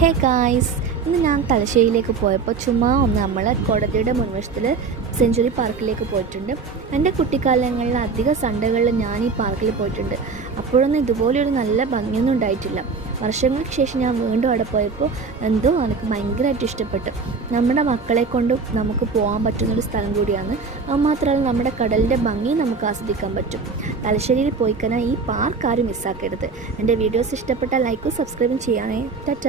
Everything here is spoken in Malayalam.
ഹേ ഗായ്സ്, ഇന്ന് ഞാൻ തലശ്ശേരിയിലേക്ക് പോയപ്പോൾ ചുമ്മാ ഒന്ന് നമ്മളെ കോടതിയുടെ മുൻവശത്തിൽ സെഞ്ച്വറി പാർക്കിലേക്ക് പോയിട്ടുണ്ട്. എൻ്റെ കുട്ടിക്കാലങ്ങളിൽ അധിക സൺഡേകളിൽ ഞാൻ ഈ പാർക്കിൽ പോയിട്ടുണ്ട്. അപ്പോഴൊന്നും ഇതുപോലെയൊരു നല്ല ഭംഗിയൊന്നും ഉണ്ടായിട്ടില്ല. വർഷങ്ങൾക്ക് ശേഷം ഞാൻ വീണ്ടും അവിടെ പോയപ്പോൾ എന്തോ എനിക്ക് ഭയങ്കരമായിട്ട് ഇഷ്ടപ്പെട്ടു. നമ്മുടെ മക്കളെ കൊണ്ടും നമുക്ക് പോകാൻ പറ്റുന്നൊരു സ്ഥലം കൂടിയാണ്. അതുമാത്രമല്ല നമ്മുടെ കടലിൻ്റെ ഭംഗി നമുക്ക് ആസ്വദിക്കാൻ പറ്റും. തലശ്ശേരിയിൽ പോയി കഴിഞ്ഞാൽ ഈ പാർക്ക് ആരും മിസ്സാക്കരുത്. എൻ്റെ വീഡിയോസ് ഇഷ്ടപ്പെട്ടാൽ ലൈക്കും സബ്സ്ക്രൈബും ചെയ്യണേ. ടാറ്റാ.